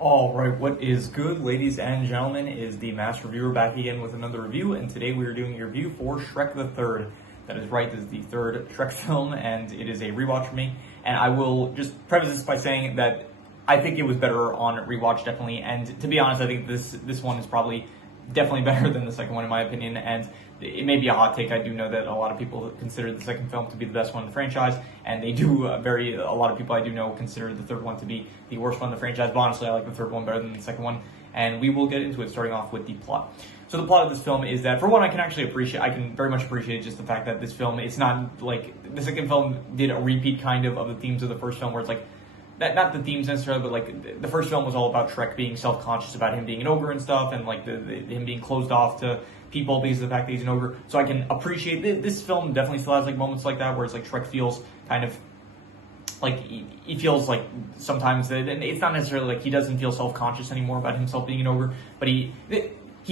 All right, what is good, ladies and gentlemen, is the Mass Reviewer back again with another review, and today we are doing a review for Shrek the Third. That is right, this is the third Shrek film, and it is a rewatch for me. And I will just preface this by saying that I think it was better on rewatch, definitely. And to be honest, I think this one is probably definitely better than the second one, in my opinion. And it may be a hot take. I do know that a lot of people consider the second film to be the best one in the franchise, and they do a lot of people I do know consider the third one to be the worst one in the franchise. But honestly, I like the third one better than the second one, and we will get into it, starting off with the plot. So the plot of this film is that, for one, I can very much appreciate just the fact that this film, it's not like the second film did a repeat kind of the themes of the first film, where it's like, not the themes necessarily, but like the first film was all about Shrek being self-conscious about him being an ogre and stuff, and like him being closed off to people because of the fact that he's an ogre. So I can appreciate this film definitely still has like moments like that where it's like Shrek feels kind of like he feels like sometimes that, and it's not necessarily like he doesn't feel self-conscious anymore about himself being an ogre, but he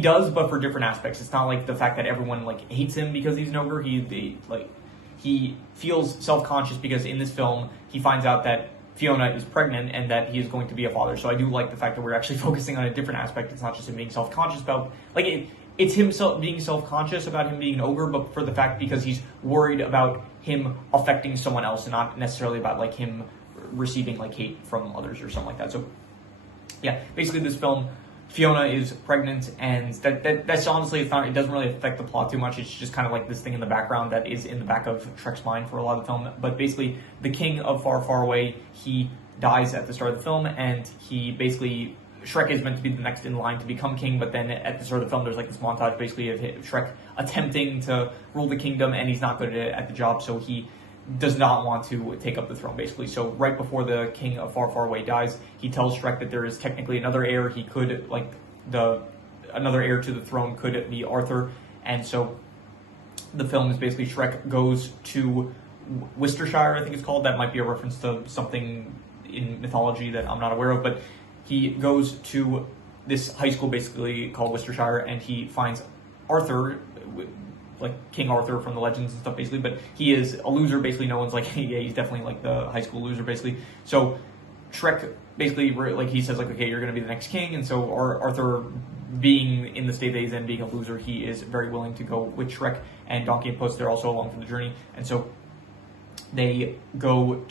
does, but for different aspects. It's not like the fact that everyone like hates him because he's an ogre. He feels self-conscious because in this film he finds out that Fiona is pregnant and that he is going to be a father. So I do like the fact that we're actually focusing on a different aspect. It's not just him being self-conscious about, like, it's him being self-conscious about him being an ogre, but for the fact because he's worried about him affecting someone else and not necessarily about like him receiving like hate from others or something like that. So yeah, basically this film, Fiona is pregnant, and that's honestly, it doesn't really affect the plot too much. It's just kind of like this thing in the background that is in the back of Shrek's mind for a lot of the film. But basically, the king of Far, Far Away, he dies at the start of the film, and Shrek is meant to be the next in line to become king, but then at the start of the film, there's like this montage basically of Shrek attempting to rule the kingdom, and he's not good at the job, so he does not want to take up the throne, basically. So right before the king of Far, Far Away dies, he tells Shrek that there is technically another heir. He could, another heir to the throne could be Arthur. And so the film is basically Shrek goes to Worcestershire, I think it's called. That might be a reference to something in mythology that I'm not aware of, but he goes to this high school basically called Worcestershire, and he finds Arthur, like King Arthur from the legends and stuff, basically, but he is a loser, basically. No one's like, yeah, he's definitely like the high school loser, basically. So Shrek basically, like, he says like, okay, you're gonna be the next king, and so Arthur, being in the state that he's in, being a loser, he is very willing to go with Shrek, and Donkey and Puss, they're also along for the journey, and so they go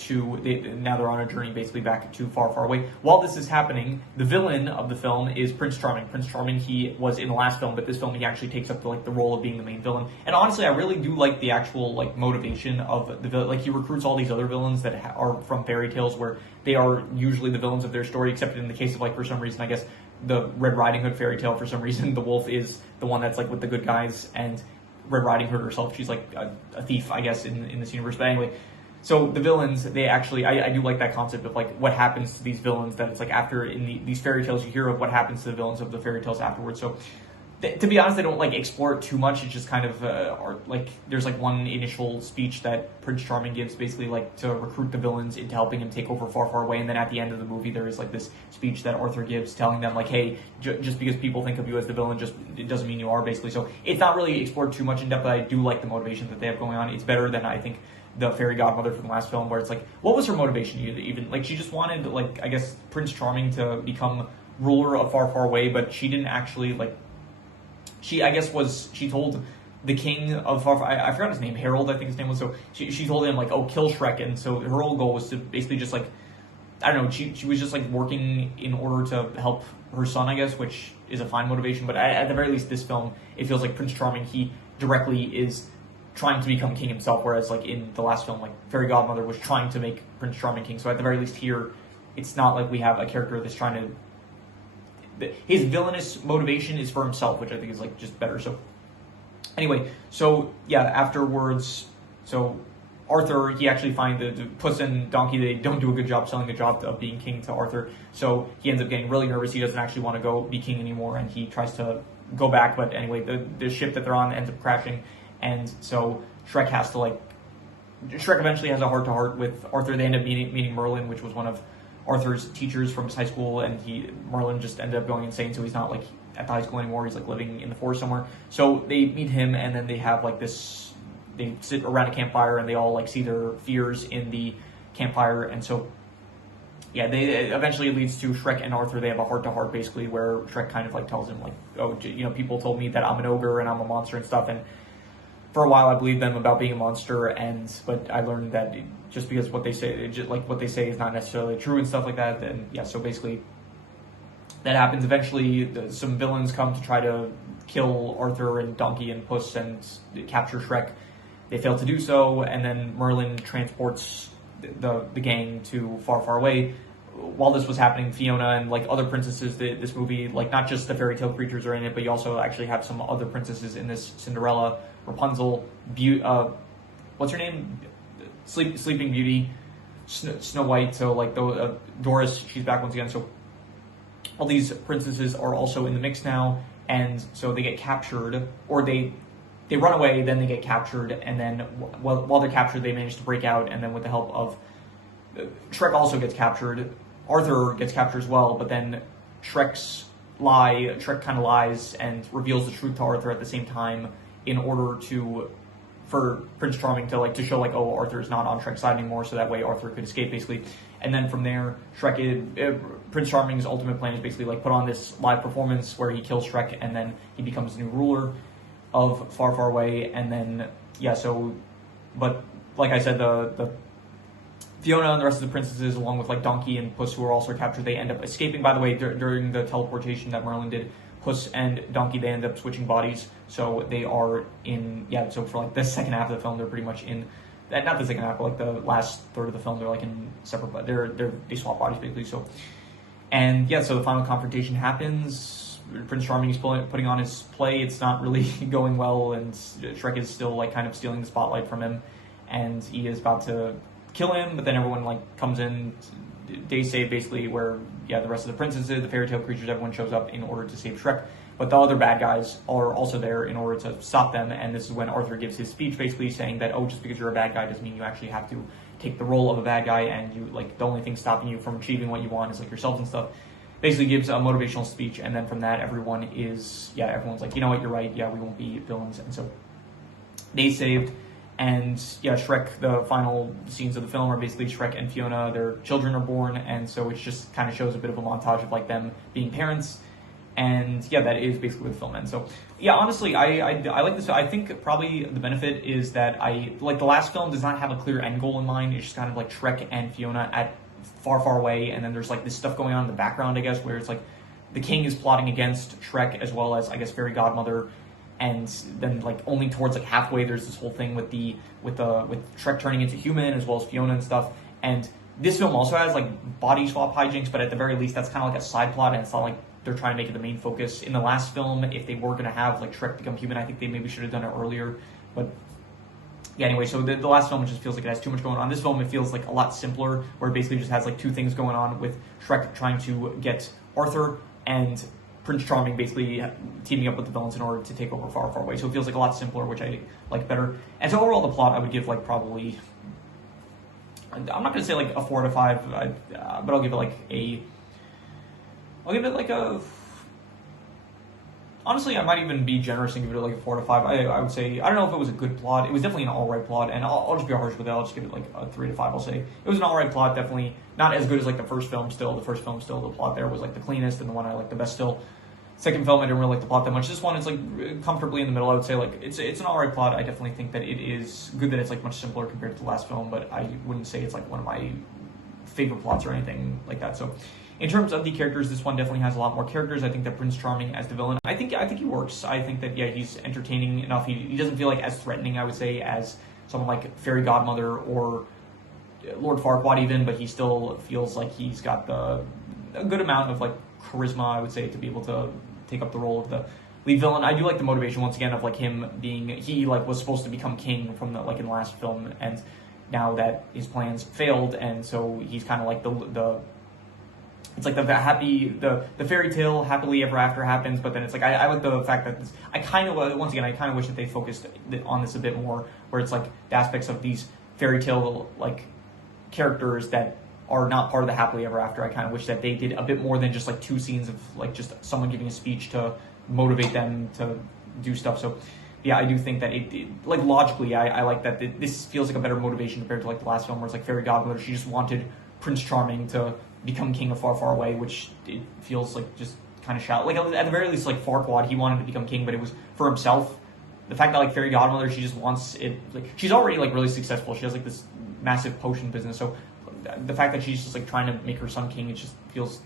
now they're on a journey basically back to Far, Far Away. While this is happening, the villain of the film is Prince Charming. Prince Charming, he was in the last film, but this film he actually takes up the role of being the main villain. And honestly, I really do like the actual like motivation of the villain. Like, he recruits all these other villains that are from fairy tales, where they are usually the villains of their story, except in the case of, like, for some reason, I guess, the Red Riding Hood fairy tale, for some reason, the wolf is the one that's like with the good guys, and Red Riding Hood herself, she's like a thief, I guess, in this universe. But anyway, so the villains, they actually, I do like that concept of like what happens to these villains, that it's like after in these fairy tales you hear of what happens to the villains of the fairy tales afterwards. So to be honest, they don't like explore it too much. It's just kind of like there's like one initial speech that Prince Charming gives, basically like to recruit the villains into helping him take over Far, Far Away. And then at the end of the movie, there is like this speech that Arthur gives, telling them like, hey, just because people think of you as the villain, it doesn't mean you are, basically. So it's not really explored too much in depth, but I do like the motivation that they have going on. It's better than, I think, the fairy godmother from the last film, where it's like, what was her motivation even? Like, she just wanted, like, I guess, Prince Charming to become ruler of Far, Far Away, but she didn't actually, like, she told the king of Far, I forgot his name, Harold, I think his name was, so she told him, like, oh, kill Shrek, and so her whole goal was to basically just, like, I don't know, she was just, like, working in order to help her son, I guess, which is a fine motivation, but at the very least, this film, it feels like Prince Charming, he directly is trying to become king himself, whereas like in the last film, like, fairy godmother was trying to make Prince Charming king. So at the very least here, it's not like we have a character that's trying to, his villainous motivation is for himself, which I think is like just better. So anyway, so yeah, afterwards, so Arthur, he actually finds the Puss and Donkey, they don't do a good job selling the job of being king to Arthur, so he ends up getting really nervous. He doesn't actually want to go be king anymore, and he tries to go back, but anyway, the ship that they're on ends up crashing. And so Shrek eventually has a heart-to-heart with Arthur. They end up meeting Merlin, which was one of Arthur's teachers from his high school, and Merlin just ended up going insane, so he's not like at the high school anymore. He's like living in the forest somewhere. So they meet him, and then they have like this, they sit around a campfire, and they all like see their fears in the campfire. And so yeah, they eventually it leads to Shrek and Arthur. They have a heart-to-heart basically, where Shrek kind of like tells him like, oh, people told me that I'm an ogre and I'm a monster and stuff, and for a while I believed them about being a monster, but I learned that just because what they say, what they say is not necessarily true and stuff like that. And yeah, so basically that happens. Eventually, some villains come to try to kill Arthur and Donkey and Puss and capture Shrek. They fail to do so, and then Merlin transports the gang to far, far away. While this was happening, Fiona and like other princesses, this movie, like not just the fairy tale creatures are in it, but you also actually have some other princesses in this: Cinderella, Rapunzel, what's her name? Sleeping Beauty, Snow White. So like Doris, she's back once again. So all these princesses are also in the mix now, and so they get captured, or they run away, then they get captured, and then while they're captured, they manage to break out, and then with the help of Shrek also gets captured. Arthur gets captured as well, but then Shrek kind of lies and reveals the truth to Arthur at the same time in order for Prince Charming to show like, oh, Arthur is not on Shrek's side anymore, so that way Arthur could escape basically. And then from there, Prince Charming's ultimate plan is basically like put on this live performance where he kills Shrek, and then he becomes the new ruler of Far, Far Away. And then but like I said, the Fiona and the rest of the princesses, along with like Donkey and Puss, who are also captured, they end up escaping. By the way, during the teleportation that Merlin did, Puss and Donkey, they end up switching bodies, so they are so for like the second half of the film, they're pretty much in, not the second half, but like the last third of the film, they're like in separate, but they swap bodies basically. So, and so the final confrontation happens. Prince Charming is putting on his play. It's not really going well, and Shrek is still like kind of stealing the spotlight from him, and he is about to kill him, but then everyone like comes in. They save basically where the rest of the princesses, the fairy tale creatures, everyone shows up in order to save Shrek, but the other bad guys are also there in order to stop them. And this is when Arthur gives his speech basically saying that, oh, just because you're a bad guy doesn't mean you actually have to take the role of a bad guy, and you like the only thing stopping you from achieving what you want is like yourself and stuff. Basically gives a motivational speech, and then from that everyone's like, you know what, you're right, we won't be villains. And so they saved. And Shrek, the final scenes of the film are basically Shrek and Fiona, their children are born, and so it just kind of shows a bit of a montage of like them being parents, and that is basically where the film ends. So honestly, I like this. I think probably the benefit is that I like the last film does not have a clear end goal in mind. It's just kind of like Shrek and Fiona at far, far away, and then there's like this stuff going on in the background, I guess, where it's like the king is plotting against Shrek as well as I guess fairy godmother. And then, like, only towards like halfway, there's this whole thing with Shrek turning into human as well as Fiona and stuff. And this film also has like body swap hijinks, but at the very least, that's kind of like a side plot, and it's not like they're trying to make it the main focus. In the last film, if they were going to have like Shrek become human, I think they maybe should have done it earlier. But anyway, so the last film just feels like it has too much going on. This film, it feels like a lot simpler, where it basically just has like two things going on with Shrek trying to get Arthur and Prince Charming basically teaming up with the villains in order to take over Far, Far Away. So it feels like a lot simpler, which I like better. And so overall, the plot I would give like probably, I'm not going to say like a 4 out of 5, but I'll give it like a, honestly, I might even be generous and give it like a 4 out of 5. I would say, I don't know if it was a good plot. It was definitely an alright plot, and I'll just be harsh with it. I'll just give it like a 3 to 5, I'll say. It was an alright plot, definitely not as good as like the first film still. The first film still, the plot there was like the cleanest and the one I liked the best still. Second film, I didn't really like the plot that much. This one is like comfortably in the middle. I would say like it's an alright plot. I definitely think that it is good that it's like much simpler compared to the last film, but I wouldn't say it's like one of my favorite plots or anything like that. So in terms of the characters, this one definitely has a lot more characters. I think that Prince Charming as the villain, I think he works. I think that he's entertaining enough. He doesn't feel like as threatening, I would say, as someone like Fairy Godmother or Lord Farquaad even, but he still feels like he's got a good amount of like charisma, I would say, to be able to take up the role of the lead villain. I do like the motivation once again of like him being, he like was supposed to become king from the like in the last film, and now that his plans failed, and so he's kind of like the it's like the fairy tale happily ever after happens, but then it's like I like the fact that I kind of wish that they focused on this a bit more, where it's like the aspects of these fairy tale like characters that are not part of the happily ever after. I kind of wish that they did a bit more than just like 2 scenes of like just someone giving a speech to motivate them to do stuff. So I do think that it like logically, I like that this feels like a better motivation compared to like the last film, where it's like Fairy Godmother, she just wanted Prince Charming to become king of Far Far Away, which it feels like just kind of shallow. Like at the very least, like Farquaad, he wanted to become king, but it was for himself. The fact that like Fairy Godmother, she just wants it. Like she's already like really successful. She has like this massive potion business. So the fact that she's just like trying to make her son king, it just feels,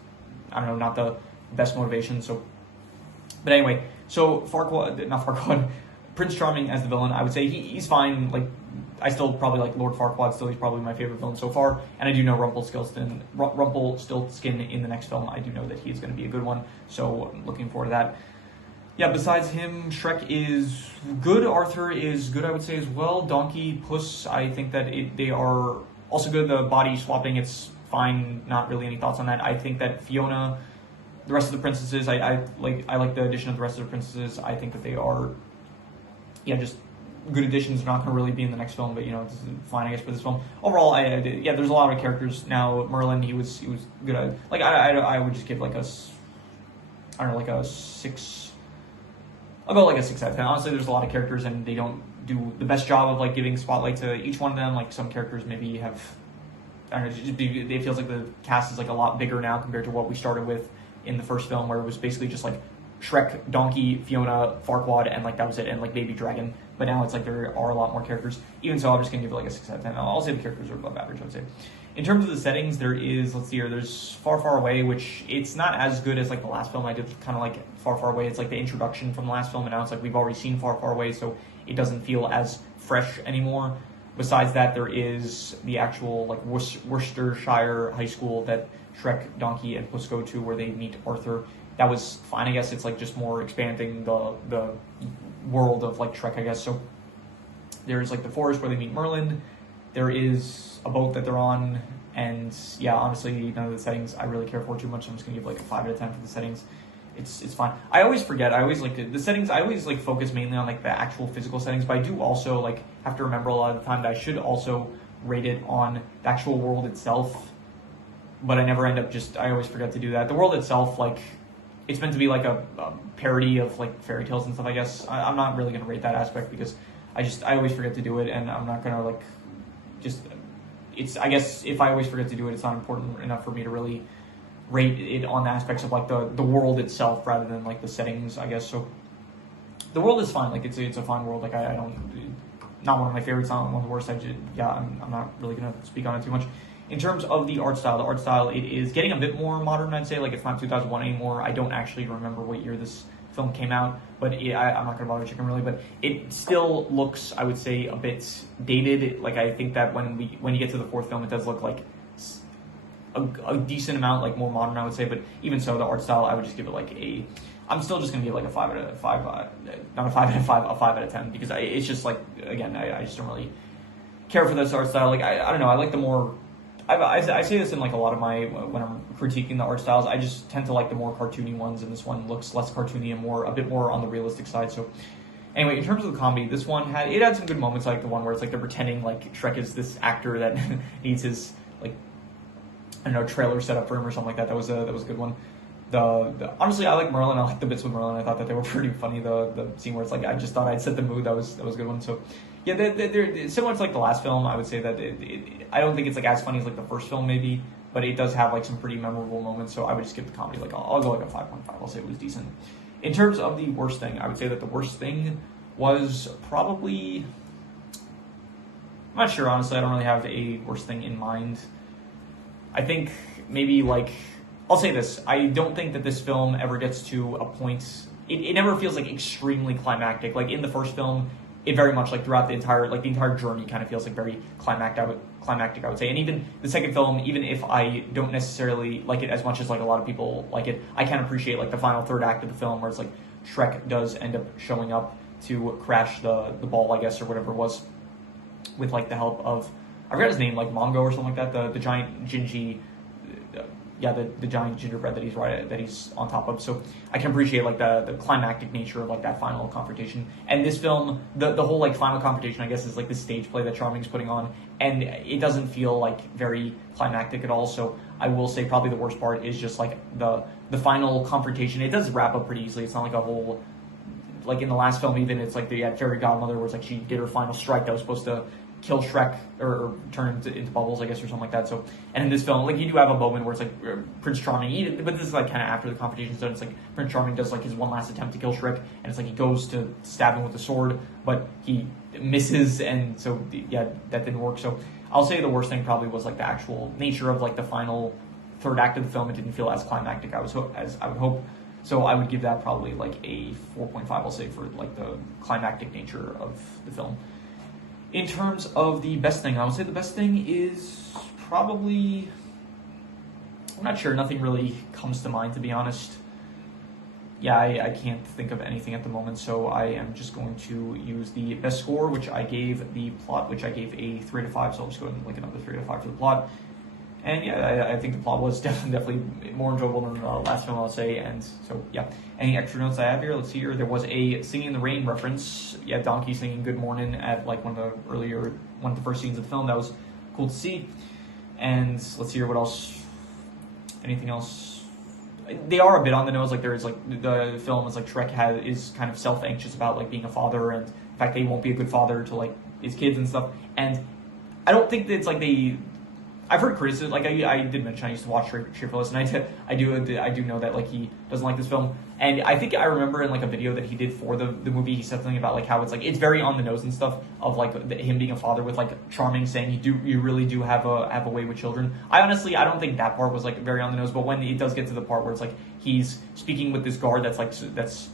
I don't know, not the best motivation. So, but anyway, so not Farquaad, Prince Charming as the villain, I would say he's fine. Like I still probably like Lord Farquaad. Still, he's probably my favorite villain so far. And I do know Rumpelstiltskin in the next film. I do know that he is going to be a good one. So I'm looking forward to that. Yeah, besides him, Shrek is good. Arthur is good, I would say, as well. Donkey, Puss, I think that they are also good. The body swapping, it's fine. Not really any thoughts on that. I think that Fiona, the rest of the princesses, I like the addition of the rest of the princesses. I think that they are, just good additions. They're not going to really be in the next film, but, it's fine, I guess, for this film. Overall, there's a lot of characters. Now, Merlin, he was good. I would just give, like, a 6... I'll go like a 6 out of 10. Honestly, there's a lot of characters and they don't do the best job of like giving spotlight to each one of them. Like some characters maybe have, I don't know, it feels like the cast is like a lot bigger now compared to what we started with in the first film, where it was basically just like Shrek, Donkey, Fiona, Farquaad, and like that was it, and like Baby Dragon. But now it's like there are a lot more characters. Even so, I'm just gonna give it like a 6 out of 10. I'll say the characters are above average, I would say. In terms of the settings, there is, let's see here, there's Far Far Away, which it's not as good as like the last film. I did kind of like Far Far Away. It's like the introduction from the last film, and now it's like we've already seen Far Far Away, so it doesn't feel as fresh anymore. Besides that, there is the actual like Worcestershire high school that Shrek, Donkey, and Puss go to, where they meet Arthur. That was fine, I guess. It's like just more expanding the world of like Shrek, I guess. So there's like the forest where they meet Merlin. There is a boat that they're on, and yeah, honestly, none of the settings I really care for too much. I'm just gonna give like a 5 out of 10 for the settings. It's fine. I always forget. I always like the settings. I always like focus mainly on like the actual physical settings, but I do also like have to remember a lot of the time that I should also rate it on the actual world itself. But I never end up I always forget to do that. The world itself, like, it's meant to be like a parody of like fairy tales and stuff, I guess. I'm not really gonna rate that aspect because I always forget to do it, and I'm not gonna like I guess if I always forget to do it, it's not important enough for me to really rate it on the aspects of like the world itself rather than like the settings, I guess. So the world is fine. Like it's a fine world. Like I don't, not one of my favorites, not one of the worst. I'm not really gonna speak on it too much. In terms of the art style, it is getting a bit more modern, I'd say. Like it's not 2001 anymore. I don't actually remember what year this film came out, but I'm not gonna bother checking really. But it still looks, I would say, a bit dated. Like I think that when you get to the fourth film, it does look like a decent amount like more modern, I would say. But even so, the art style, I would just give it like I'm still just gonna give like a 5 out of 5, not a 5 out of 5, a 5 out of 10, because it's just like, again, I just don't really care for this art style. Like I don't know, I like the more. I say this in like a lot of my, when I'm critiquing the art styles, I just tend to like the more cartoony ones, and this one looks less cartoony and a bit more on the realistic side. So anyway, in terms of the comedy, this one had some good moments, like the one where it's like they're pretending like Shrek is this actor that needs his like, I don't know, trailer set up for him or something like that. That was a good one. Honestly, I like Merlin. I like the bits with Merlin. I thought that they were pretty funny. The scene where it's like, I just thought I'd set the mood. That was a good one. So yeah, they're similar to like the last film. I would say that I don't think it's like as funny as like the first film maybe, but it does have like some pretty memorable moments. So I would just give the comedy like I'll go like a 5.5. I'll say it was decent. In terms of the worst thing, I would say that the worst thing was probably, I'm not sure, honestly. I don't really have a worst thing in mind. I think maybe like, I'll say this. I don't think that this film ever gets to a point, it never feels like extremely climactic. Like in the first film, it very much like throughout the entire journey kind of feels like very climactic, I would say. And even the second film, even if I don't necessarily like it as much as like a lot of people like it, I can appreciate like the final third act of the film where it's like Shrek does end up showing up to crash the ball, I guess, or whatever it was, with like the help of, I forgot his name, like Manga or something like that, the giant Gingy, the giant gingerbread that he's on top of. So I can appreciate like the climactic nature of like that final confrontation. And this film, the whole like final confrontation, I guess, is like the stage play that Charming's putting on, and it doesn't feel like very climactic at all. So I will say probably the worst part is just like the final confrontation. It does wrap up pretty easily. It's not like a whole, like in the last film even, it's like they had Fairy Godmother where it's like she did her final strike that was supposed to kill Shrek or turn into bubbles, I guess, or something like that. So, and in this film, like, you do have a moment where it's like Prince Charming, but this is like kind of after the confrontation's done. It's like Prince Charming does like his one last attempt to kill Shrek, and it's like he goes to stab him with a sword, but he misses, and so yeah, that didn't work. So I'll say the worst thing probably was like the actual nature of like the final third act of the film. It didn't feel as climactic as I would hope. So I would give that probably like a 4.5, I'll say, for like the climactic nature of the film. In terms of the best thing, I would say the best thing is probably, I'm not sure, nothing really comes to mind, to be honest. Yeah, I can't think of anything at the moment, so I am just going to use the best score, which I gave the plot, which I gave a 3 out of 5, so I'll just go ahead and like another 3 out of 5 for the plot. And yeah, I think the plot was definitely more enjoyable than the last film, I'll say. And so, yeah. Any extra notes I have here? Let's see here. There was a Singing in the Rain reference. Yeah, Donkey singing Good Morning at like one of the first scenes of the film. That was cool to see. And let's see here. What else? Anything else? They are a bit on the nose. Like, there is like the film is like Shrek is kind of self-anxious about like being a father, and the fact that he won't be a good father to like his kids and stuff. And I don't think that it's like I've heard criticism. Like I did mention, I used to watch Shrek for this, and I do know that like he doesn't like this film. And I think I remember in like a video that he did for the movie, he said something about like how it's very on the nose and stuff of like him being a father, with like Charming saying you really do have a way with children. I don't think that part was like very on the nose, but when it does get to the part where it's like he's speaking with this guard that's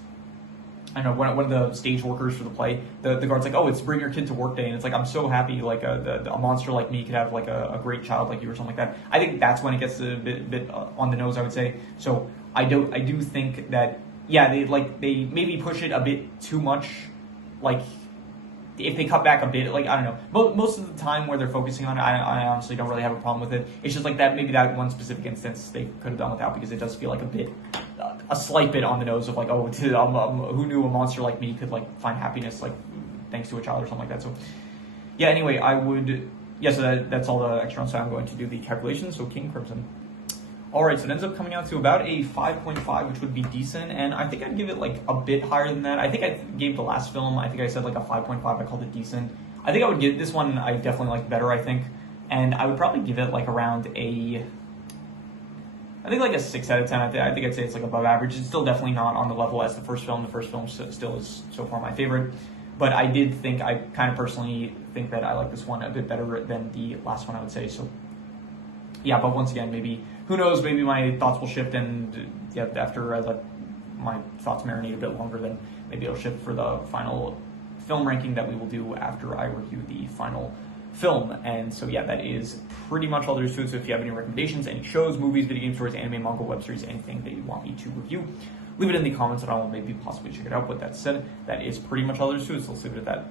I don't know, one of the stage workers for the play, the guard's like, oh, it's Bring Your Kid to Work Day, and it's like, I'm so happy like a monster like me could have like a great child like you or something like that. I think that's when it gets a bit on the nose, I would say. So I do think that, yeah, they maybe push it a bit too much. Like, if they cut back a bit, like, I don't know. Most of the time where they're focusing on it, I honestly don't really have a problem with it. It's just like that, maybe that one specific instance they could have done without, because it does feel like a slight bit on the nose of like, oh, who knew a monster like me could like find happiness like thanks to a child or something like that. So yeah, anyway, so that's all the extra, so I'm going to do the calculations. So King Crimson. Alright, so it ends up coming out to about a 5.5, which would be decent, and I think I'd give it like a bit higher than that. I think I gave the last film, I think I said like a 5.5, I called it decent. I think I would give this one, I definitely liked better, I think, and I would probably give it like around I think like a 6 out of 10. I think I'd say it's like above average. It's still definitely not on the level as the first film. The first film still is so far my favorite, but I kind of personally think that I like this one a bit better than the last one, I would say. So yeah, but once again, maybe, who knows, maybe my thoughts will shift, and yeah, after I let my thoughts marinate a bit longer, then maybe it'll shift for the final film ranking that we will do after I review the final film. And so yeah, that is pretty much all there is to it. So if you have any recommendations, any shows, movies, video game stories, anime, manga, web series, anything that you want me to review, leave it in the comments and I will maybe possibly check it out. With that said, that is pretty much all there is to it, so let's leave it at that.